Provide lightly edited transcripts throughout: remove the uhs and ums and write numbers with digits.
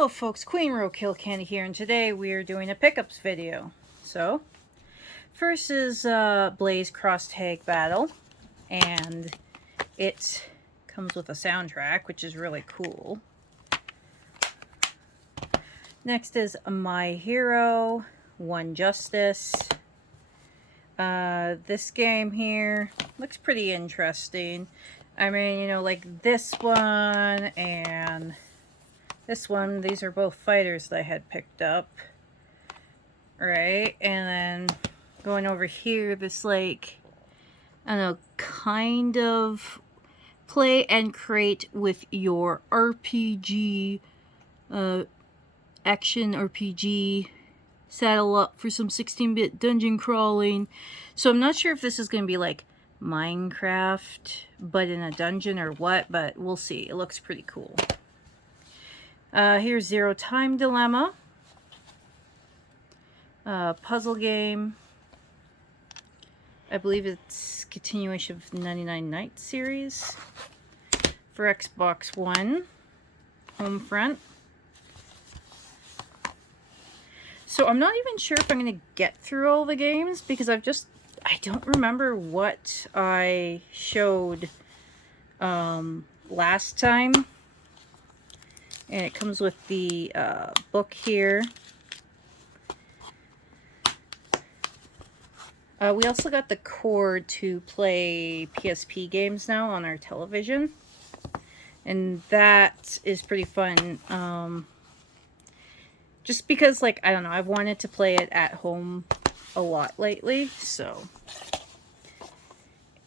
Hello folks, Queen Roadkill Candy here, and today we are doing a pickups video. So, first is Blaze Cross Tag Battle, and it comes with a soundtrack, which is really cool. Next is My Hero, One Justice. This game here looks pretty interesting. I mean, you know, like this one and this one, these are both fighters that I had picked up. Right? And then going over here, this like, I don't know, kind of play and create with your RPG, action RPG, saddle up for some 16-bit dungeon crawling. So I'm not sure if this is going to be like Minecraft, but in a dungeon or what, but we'll see. It looks pretty cool. Here's Zero Time Dilemma. Puzzle game. I believe it's continuation of the 99 Nights series. For Xbox One. Homefront. So I'm not even sure if I'm going to get through all the games because I don't remember what I showed last time. And it comes with the book here. We also got the cord to play PSP games now on our television. And that is pretty fun. Just because, like, I don't know, I've wanted to play it at home a lot lately, so.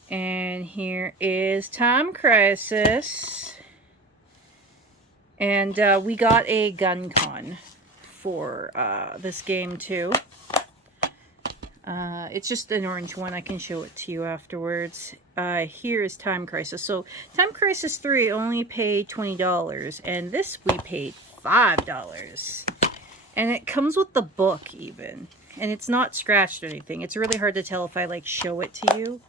And here is Time Crisis. And we got a gun con for this game, too. It's just an orange one. I can show it to you afterwards. Here is Time Crisis. So, Time Crisis 3 only paid $20, and this we paid $5. And it comes with the book, even. And it's not scratched or anything. It's really hard to tell if I, like, show it to you.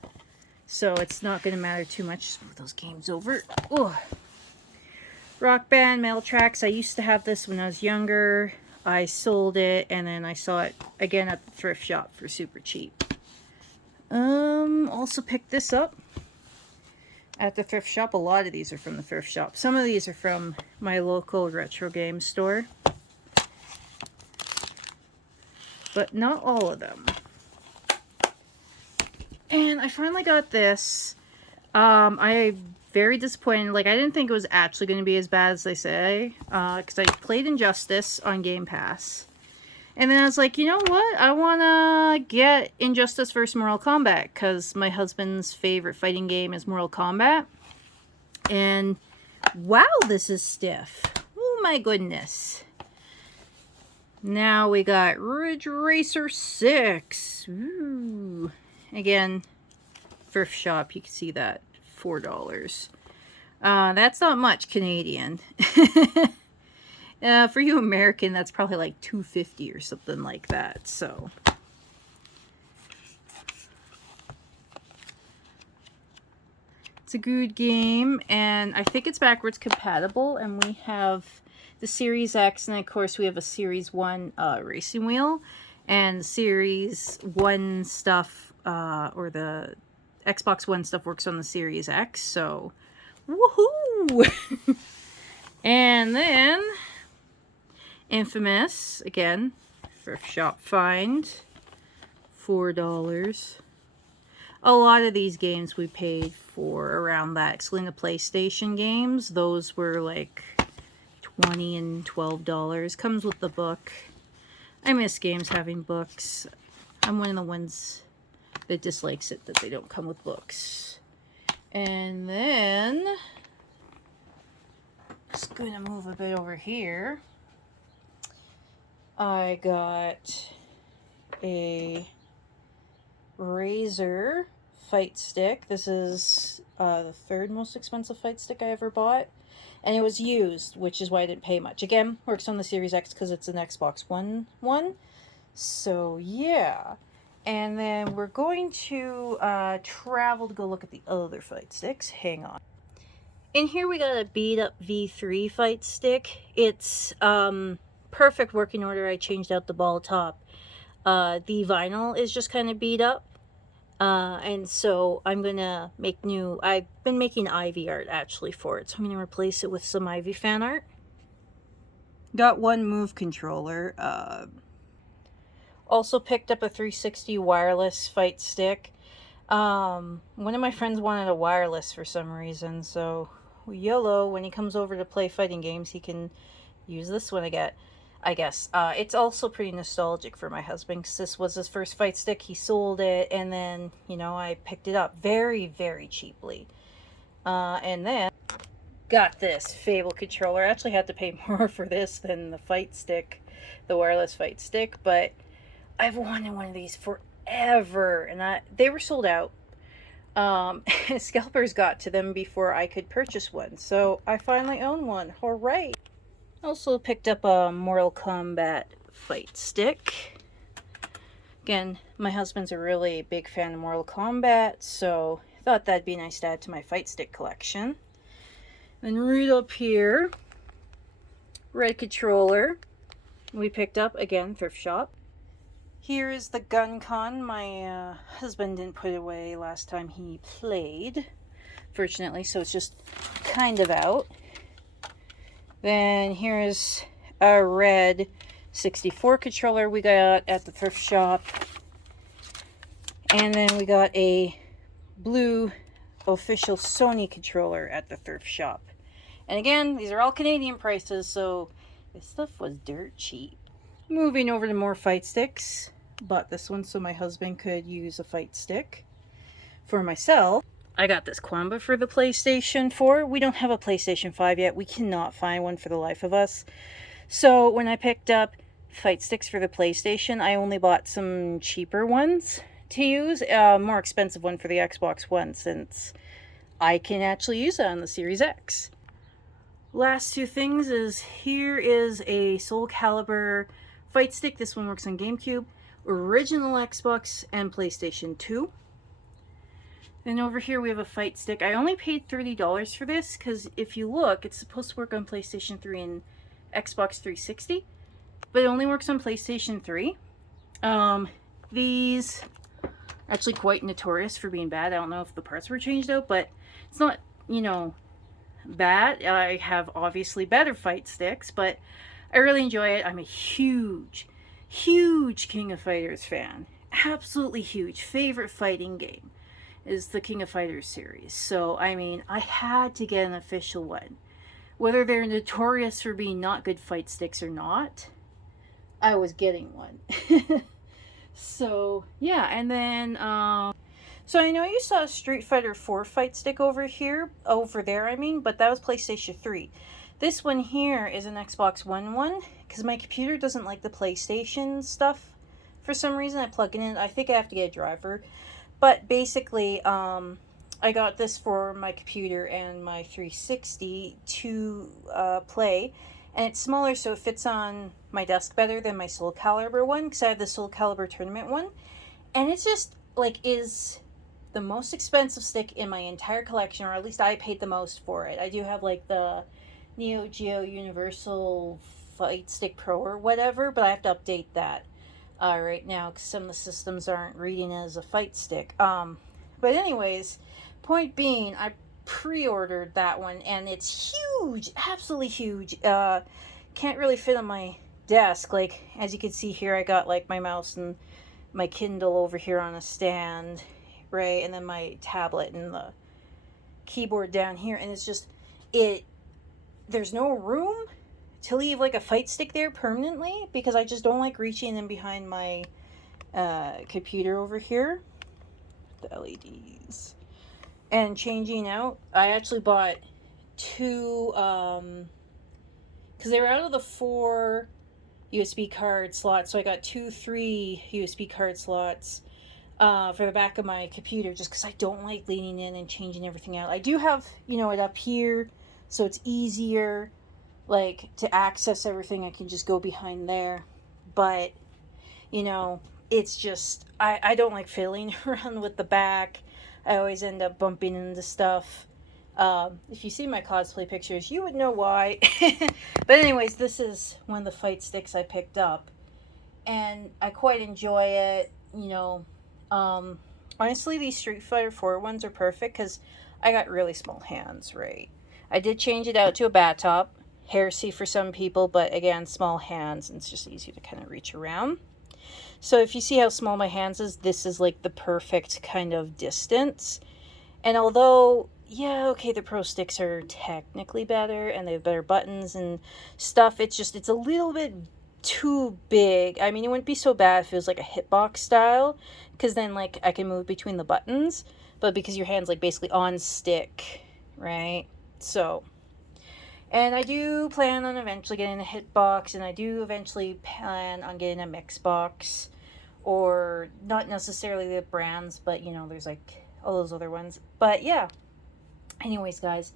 So, it's not going to matter too much. Just move those games over. Ugh. Rock Band, Metal Tracks. I used to have this when I was younger. I sold it, and then I saw it again at the thrift shop for super cheap. Also picked this up at the thrift shop. A lot of these are from the thrift shop. Some of these are from my local retro game store. But not all of them. And I finally got this. I'm very disappointed. Like, I didn't think it was actually going to be as bad as they say. Because I played Injustice on Game Pass. And then I was like, you know what? I want to get Injustice vs. Mortal Kombat. Because my husband's favorite fighting game is Mortal Kombat. And wow, this is stiff. Oh my goodness. Now we got Ridge Racer 6. Ooh. Again, thrift shop, you can see that. $4. That's not much Canadian. For you American, that's probably like $2.50 or something like that. So, it's a good game, and I think it's backwards compatible. And we have the Series X, and of course we have a Series 1 racing wheel, and Series 1 stuff, or the Xbox One stuff works on the Series X, so woohoo! And then Infamous, again, thrift shop find, $4. A lot of these games we paid for around that, excluding the PlayStation games. Those were like $20 and $12. Comes with the book. I miss games having books. I'm one of the ones that dislikes it that they don't come with books. And then, just gonna move a bit over here. I got a Razer fight stick. This is the third most expensive fight stick I ever bought. And it was used, which is why I didn't pay much. Again, works on the Series X because it's an Xbox One one. So, yeah. And then we're going to travel to go look at the other fight sticks. Hang on. In here we got a beat up V3 fight stick. It's perfect working order. I changed out the ball top. The vinyl is just kind of beat up. And so I'm gonna make new, I've been making Ivy art actually for it, so I'm gonna replace it with some Ivy fan art. Got one Move controller. Also picked up a 360 wireless fight stick. One of my friends wanted a wireless for some reason, so YOLO, when he comes over to play fighting games, he can use this one again, I guess. It's also pretty nostalgic for my husband, because this was his first fight stick. He sold it, and then, you know, I picked it up very, very cheaply. And then got this Fable Controller. I actually had to pay more for this than the fight stick, the wireless fight stick, but I've wanted one of these forever, and they were sold out. Scalpers got to them before I could purchase one, so I finally own one. Alright. Also picked up a Mortal Kombat fight stick. Again, my husband's a really big fan of Mortal Kombat, so I thought that'd be nice to add to my fight stick collection. Then right up here, red controller. We picked up, again, thrift shop. Here is the gun con. My husband didn't put it away last time he played, fortunately, so it's just kind of out. Then here's a red 64 controller we got at the thrift shop. And then we got a blue official Sony controller at the thrift shop. And again, these are all Canadian prices, so this stuff was dirt cheap. Moving over to more fight sticks. Bought this one so my husband could use a fight stick. For myself, I got this Kwamba for the PlayStation 4. We don't have a PlayStation 5 yet. We cannot find one for the life of us. So when I picked up fight sticks for the PlayStation, I only bought some cheaper ones to use. A more expensive one for the Xbox One, since I can actually use it on the Series X. Last two things is, here is a Soulcalibur fight stick. This one works on GameCube, original Xbox, and PlayStation 2. Then over here we have a fight stick. I only paid $30 for this because if you look, it's supposed to work on PlayStation 3 and Xbox 360, but it only works on PlayStation 3. These are actually quite notorious for being bad. I don't know if the parts were changed out, but it's not, you know, bad. I have obviously better fight sticks, but I really enjoy it. I'm a huge King of Fighters fan. Absolutely huge. Favorite fighting game is the King of Fighters series. So, I mean, I had to get an official one. Whether they're notorious for being not good fight sticks or not, I was getting one. So, yeah, and then, so I know you saw a Street Fighter 4 fight stick over there, I mean, but that was PlayStation 3. This one here is an Xbox One, because my computer doesn't like the PlayStation stuff for some reason. I plug it in. I think I have to get a driver. But basically, I got this for my computer and my 360 to play. And it's smaller, so it fits on my desk better than my Soulcalibur one, because I have the Soulcalibur tournament one. And it's just, like, is the most expensive stick in my entire collection, or at least I paid the most for it. I do have, like, the Neo Geo Universal Fight Stick Pro or whatever, but I have to update that right now because some of the systems aren't reading it as a fight stick. But anyways, point being, I pre-ordered that one, and it's huge, absolutely huge. Can't really fit on my desk. Like, as you can see here, I got, like, my mouse and my Kindle over here on a stand, right, and then my tablet and the keyboard down here, and it's just, there's no room to leave, like, a fight stick there permanently, because I just don't like reaching in behind my computer over here, the LEDs, and changing out. I actually bought two, because they were out of the 4 USB card slots, so I got 3 USB card slots for the back of my computer, just because I don't like leaning in and changing everything out. I do have, you know, it up here, so it's easier, like, to access everything. I can just go behind there, but, you know, it's just, I don't like fiddling around with the back. I always end up bumping into stuff, If you see my cosplay pictures, you would know why. But anyways, this is one of the fight sticks I picked up, and I quite enjoy it. You know, honestly, these Street Fighter 4 ones are perfect because I got really small hands, right? I did change it out to a bat top, heresy for some people, but again, small hands, and it's just easy to kind of reach around. So if you see how small my hands is, this is like the perfect kind of distance. And although, yeah, okay, the Pro Sticks are technically better and they have better buttons and stuff, it's a little bit too big. I mean, it wouldn't be so bad if it was like a hitbox style, because then like I can move between the buttons, but because your hand's like basically on stick, right? So, and I do plan on eventually getting a hitbox, and I do eventually plan on getting a mix box, or not necessarily the brands, but you know, there's like all those other ones. But yeah, anyways, guys,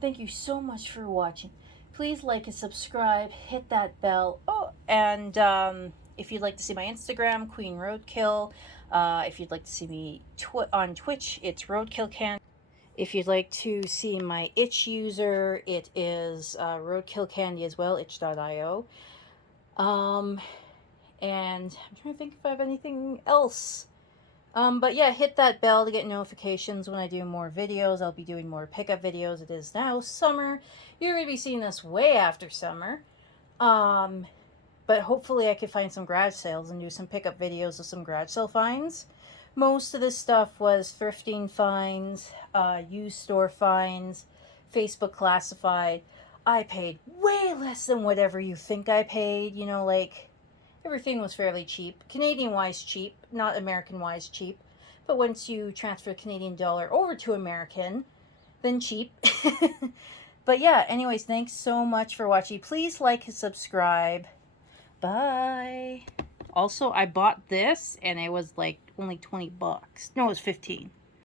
thank you so much for watching. Please like and subscribe, hit that bell. Oh, and if you'd like to see my Instagram, Queen Roadkill. If you'd like to see me on Twitch, it's Roadkill Can. If you'd like to see my itch user, it is Roadkill Candy as well, itch.io. And I'm trying to think if I have anything else. But yeah, hit that bell to get notifications when I do more videos. I'll be doing more pickup videos. It is now summer. You're going to be seeing this way after summer. But hopefully I could find some garage sales and do some pickup videos of some garage sale finds. Most of this stuff was thrifting finds, used store finds, Facebook classified. I paid way less than whatever you think I paid. You know, like, everything was fairly cheap. Canadian-wise cheap, not American-wise cheap. But once you transfer the Canadian dollar over to American, then cheap. But yeah, anyways, thanks so much for watching. Please like and subscribe. Bye. Also, I bought this, and it was like only 20 bucks. No, it was 15.